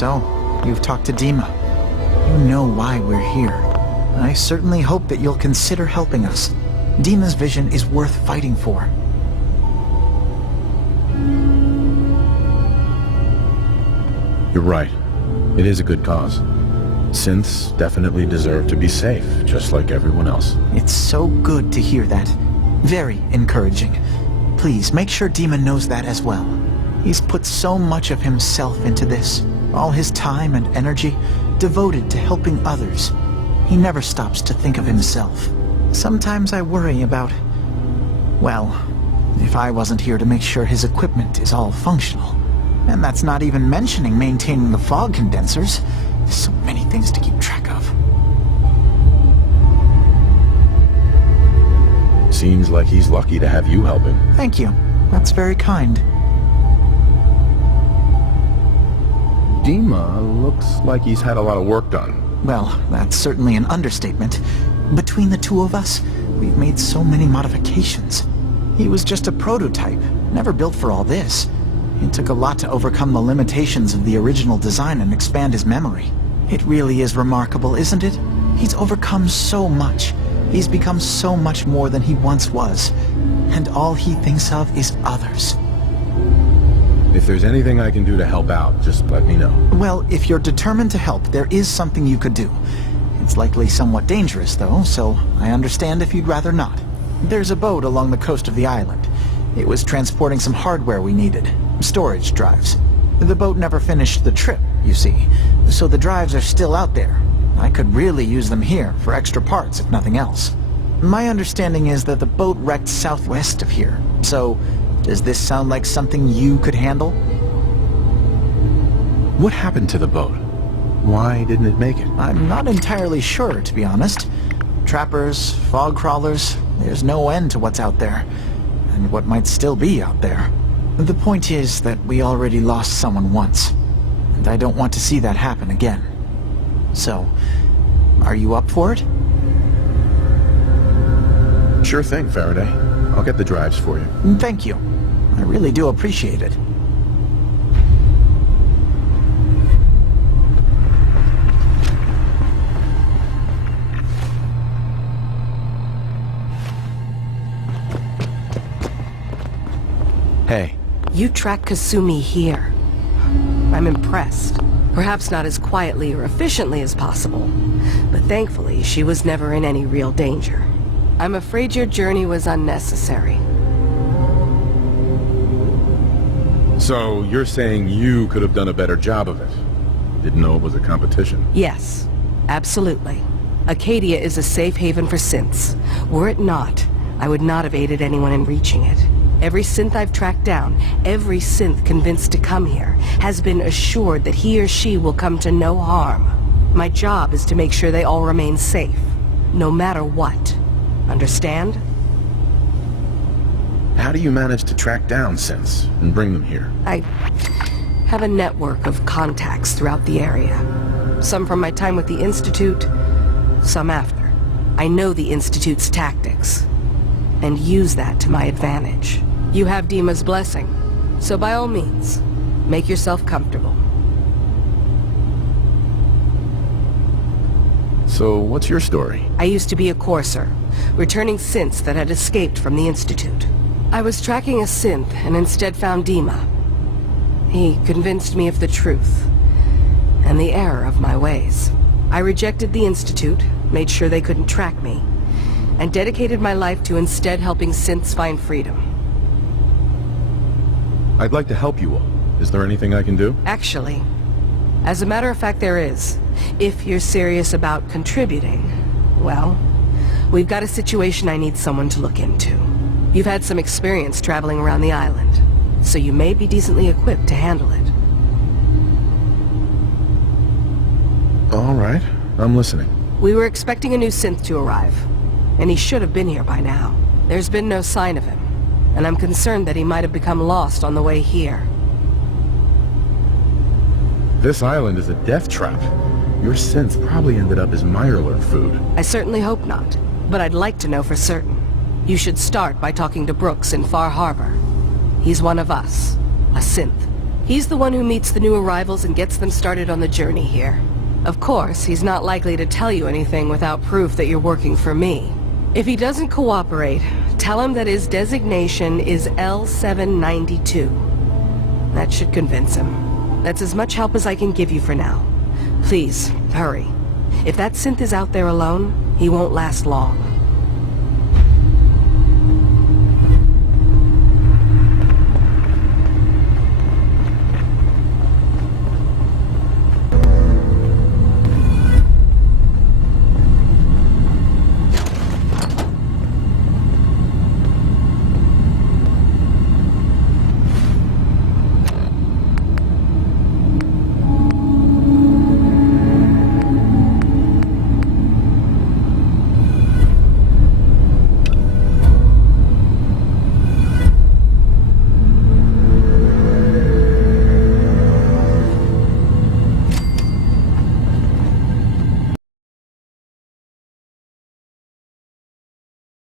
So, you've talked to DiMA. You know why we're here. I certainly hope that you'll consider helping us. DiMA's vision is worth fighting for. You're right. It is a good cause. Synths definitely deserve to be safe, just like everyone else. It's so good to hear that. Very encouraging. Please, make sure DiMA knows that as well. He's put so much of himself into this. All his time and energy devoted to helping others. He never stops to think of himself. Sometimes I worry about... well, if I wasn't here to make sure his equipment is all functional. And that's not even mentioning maintaining the fog condensers. There's so many things to keep track of. Seems like he's lucky to have you helping. Thank you. That's very kind. DiMA looks like he's had a lot of work done. Well, that's certainly an understatement. Between the two of us, we've made so many modifications. He was just a prototype, never built for all this. It took a lot to overcome the limitations of the original design and expand his memory. It really is remarkable, isn't it? He's overcome so much. He's become so much more than he once was. And all he thinks of is others. If there's anything I can do to help out, just let me know. Well, if you're determined to help, there is something you could do. It's likely somewhat dangerous, though, so I understand if you'd rather not. There's a boat along the coast of the island. It was transporting some hardware we needed. Storage drives. The boat never finished the trip, you see, so the drives are still out there. I could really use them here for extra parts, if nothing else. My understanding is that the boat wrecked southwest of here, so does this sound like something you could handle? What happened to the boat? Why didn't it make it? I'm not entirely sure, to be honest. Trappers, fog crawlers, there's no end to what's out there, and what might still be out there. The point is that we already lost someone once, and I don't want to see that happen again. So, are you up for it? Sure thing, Faraday. I'll get the drives for you. Thank you. I really do appreciate it. Hey. You tracked Kasumi here. I'm impressed. Perhaps not as quietly or efficiently as possible, but thankfully she was never in any real danger. I'm afraid your journey was unnecessary. So, you're saying you could have done a better job of it? Didn't know it was a competition? Yes, absolutely. Acadia is a safe haven for synths. Were it not, I would not have aided anyone in reaching it. Every synth I've tracked down, every synth convinced to come here, has been assured that he or she will come to no harm. My job is to make sure they all remain safe, no matter what. Understand? How do you manage to track down synths and bring them here? I have a network of contacts throughout the area. Some from my time with the Institute, some after. I know the Institute's tactics, and use that to my advantage. You have DiMA's blessing, so by all means, make yourself comfortable. So, what's your story? I used to be a courser, returning synths that had escaped from the Institute. I was tracking a synth and instead found DiMA. He convinced me of the truth, and the error of my ways. I rejected the Institute, made sure they couldn't track me, and dedicated my life to instead helping synths find freedom. I'd like to help you all. Is there anything I can do? Actually, as a matter of fact, there is. If you're serious about contributing, well, we've got a situation I need someone to look into. You've had some experience traveling around the island, so you may be decently equipped to handle it. All right, I'm listening. We were expecting a new synth to arrive, and he should have been here by now. There's been no sign of him, and I'm concerned that he might have become lost on the way here. This island is a death trap. Your synths probably ended up as Mirelurk food. I certainly hope not, but I'd like to know for certain. You should start by talking to Brooks in Far Harbor. He's one of us, a synth. He's the one who meets the new arrivals and gets them started on the journey here. Of course, he's not likely to tell you anything without proof that you're working for me. If he doesn't cooperate, tell him that his designation is L792. That should convince him. That's as much help as I can give you for now. Please, hurry. If that synth is out there alone, he won't last long.